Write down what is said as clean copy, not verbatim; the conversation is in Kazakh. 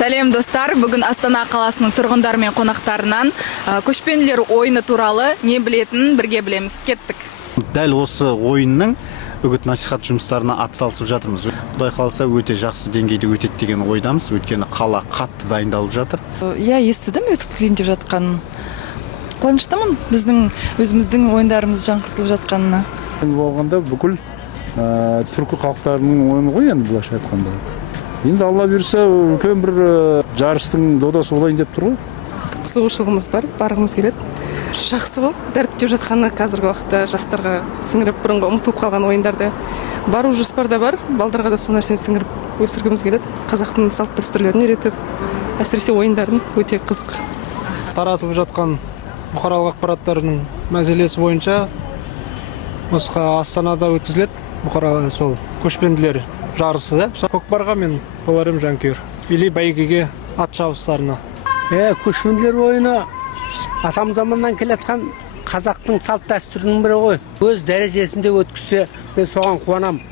Сәлем достар, бүгін Астана қаласының тұрғындар мен қонақтарынан көшпенділер ойыны туралы не білетінін бірге білеміз. Кеттік. Дәл осы ойынның үгіт насихат жұмыстарына атсалысып жатырмыз. Құдай қаласа өте жақсы деңгейде өтеді деген ойдамыз. Өйткені қала қатты дайындалып жатыр. Иә, естідім өткізілген деп жатқанын. Қуаныштымын өзіміздің ойындарымыз жаңғыртылып жатқанына. Болғанда бүкіл түркі халықтарының ойыны ғой енді былайша айтқанда. Енді Алла бұйырса үлкен бір жарыстың додасы болайын деп тұр ғой. Қызығушылығымыз бар, барғымыз келеді. Жақсы ғой, дәріптеп жатқаны қазіргі уақытта жастарға сіңіріп бұрынғы ұмытылып қалған ойындарды бару жоспарда бар. Балдарға да сол нәрсені сіңіріп өсіргіміз келеді. Қазақтың салт дәстүрлерін үйретіп, әсіресе ойындарын өте қызық. Таратылып жатқан бұқаралық ақпараттардың мәселесі бойынша осы Астанада өткізіледі. Бұқаралық сол көшпенділер жарысы да. Көкпарға мен боларым жанкүйер. Или бәйгеге ат шабыстарына. Көшпенділер ойыны атам заманнан келатқан қазақтың салт дәстүрінің бірі ғой. Өз дәрежесінде өткізсе, мен соған қуанам.